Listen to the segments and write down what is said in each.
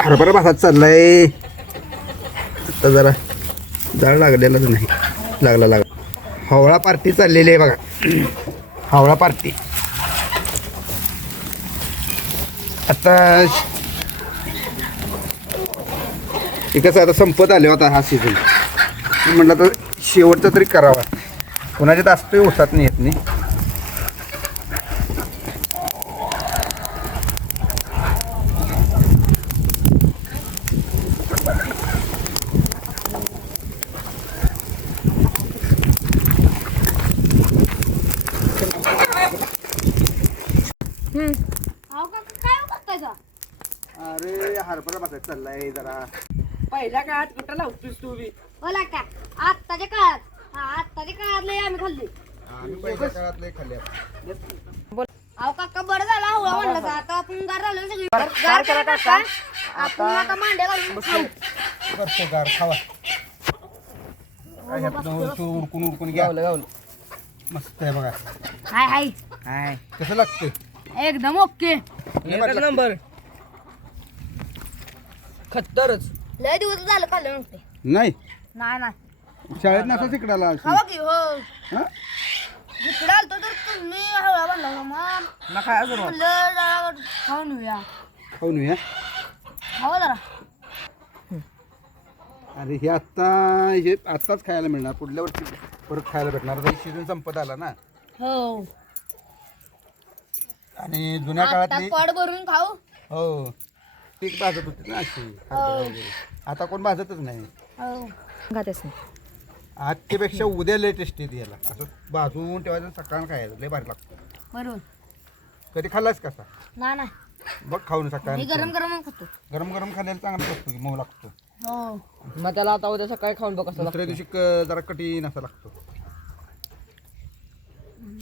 हरभरा भातात चाललाय आता जरा जाळ लागलेलाच नाही. लागला हावळा पार्टी चाललेली आहे बघा. हावळा पार्टी आता कसं आता संपत आले होता हा सीझन. म्हटलं तर शेवटचा तरी करावा. कोणाच्यात असतोय ओसात नाही येत नाही. अरे हरभरा भातात चाललाय जरा. पहिल्या काळात कुठं लावतोस तू बी? बोला का आत्ताच्या काळात लय आम्ही खाल्ली. आम्ही पहिल्या काळात लय खाल्ले. अहो काका बरं झालं हवळा म्हणलं का आता आपण गार झालो सगळी गार करा काका. आपण आता मांड्या घालून खाऊ. करतो गार खावा. काय उडकून उडकून घ्या. गावलं मस्त आहे बघा. हाय हाय हाय कसं लागतंय? एकदम ओके. एकच नंबर. खत्तरच. लय दिवस झालं खाल्लं नव्हते. नाही नाही शाळेत नसा तिकडाला. खावा की हो. हा? इकडे आलतो तर तुम्ही हवळा बनला मग ना काय अजून म्हणलं जरा खाऊन येऊया. खाऊन येऊया. खावा जरा. अरे हे आत्ता हे आत्ताच खायला मिळणार. पुढल्या वर्षी परत खायला भेटणार. आता सीझन संपत आला ना. हो आणि जुन्या आता काळातली पोट भरून खाऊ. हो पीक भाजत होती ना अशी हरभरा वगैरे. आता कोण भाजतच नाही. हो खातेस आजच्यापेक्षा उद्या लय टेस्टी येते याला. असं भाजून ठेवायचं सकाळ खायचं लय भारी लागतं. बरोबर. कधी खाल्लास कसा? नाही बघ खाऊन सकाळ मी गरम गरम खातो. गरम गरम खाल्ल्याला चांगला लागतो की मऊ लागतो. हो मग त्याला आता उद्या सकाळी खाऊन बघ कसं दुसऱ्या दिवशी जरा कठीण असा लागतो.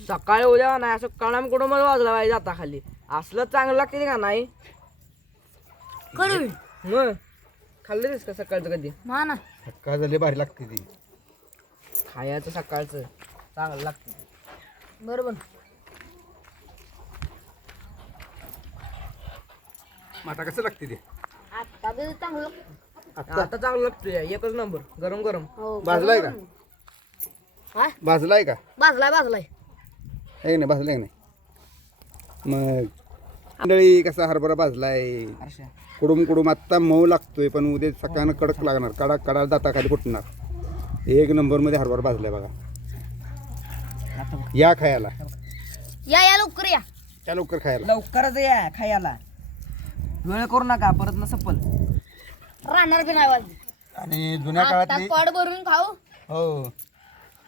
सकाळी उद्या नाही असं कणाम कुठं मला वाजला पाहिजे आता खाली असलं चांगलं लागते का नाही. करू मग खाल्लेच का सकाळचं कधी? ना ना सकाळ झाली भारी लागते ती. खायचं सकाळचं चांगलं लागतं. बरोबर. मग आता कसं लागते ते? आता बी चांगलं. आता चांगलं लागतं. एकच नंबर गरम गरम. हो भाजलाय का? काय भाजलाय का? भाजलाय. आहे नाही भाजलाय नाही. मग मंडळी कसा हरभरा भाजलाय. कुडूम आत्ता मऊ लागतोय पण उद्या सकाळनं कडक लागणार. कडा दाताखाली फुटणार. एक नंबर मध्ये हरभरा भाजलाय बघा. या खायला. या लवकर या. त्या लवकर खायला. लवकरच या खायला. वेळ करू नका परत न सपल. राहणार बी नाही वाजली. आणि जुन्या आता काळातली पोट भरून खाऊ. हो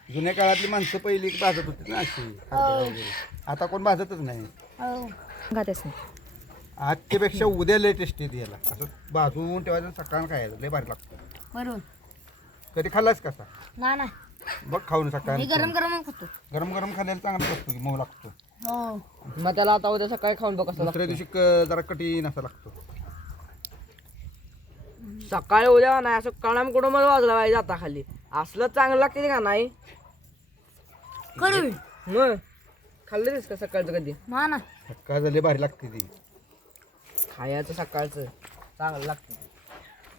जुन्या काळातली माणसं पहिली भाजत होती ना अशी हरभरा वगैरे. आता कोण भाजतच नाही. हो खातेस आजच्यापेक्षा उद्या लय टेस्टी येते याला. असं भाजून ठेवायचं सकाळ खायचं लय भारी लागतं. बरोबर. कधी खाल्लास कसा? ना बघ खाऊन सकाळ मी गरम गरम खातो. गरम गरम खाल्ल्याला चांगला लागतो की मऊ लागतो. हो मग त्याला आता उद्या सकाळी खाऊन बघ कसं दुसऱ्या दिवशी जरा कठीण असा लागतो. सकाळी उद्या नाही असं कणाम कुठं मला वाजला पाहिजे आता खाली असलं चांगलं लागते का नाही. करू मग खाल्लेच का सकाळचं कधी? ना सकाळ झाली भारी लागते ती. खायचं सकाळचं चांगलं लागतं.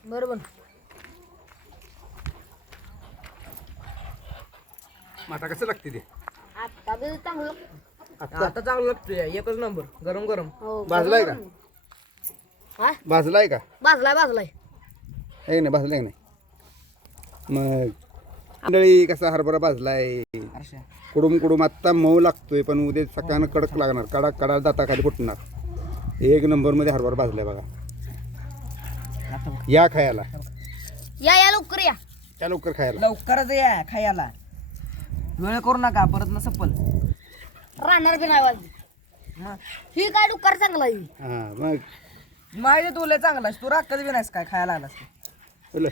बरोबर. मग आता कसं लागते ते? आता बी चांगलं. आता चांगलं लागतं. एकच नंबर गरम गरम. हो भाजलाय का? काय भाजलाय का? भाजलाय. आहे नाही भाजलाय नाही. मग मंडळी कसा हरभरा भाजलाय. कुडूम आत्ता मऊ लागतोय पण उद्या सकाळनं कडक लागणार. कडा दाताखाली फुटणार. एक नंबर मध्ये हरभरा भाजलाय बघा. या खायला. या लवकर या. त्या लवकर खायला. लवकरच या खायला. वेळ करू नका परत न सपल. राहणार बी नाही वाजली. ही काय डुक्कर चांगला आहे. हां मग माहिती तुला चांगला तू राखत बी नाहीस काय खायला लागलास बोला.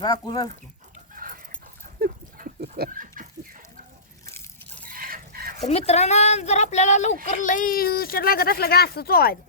राखूनच तू. तर मित्रांनो जर आपल्याला लवकर लई उशीर लागत असला का असं चोवायचं.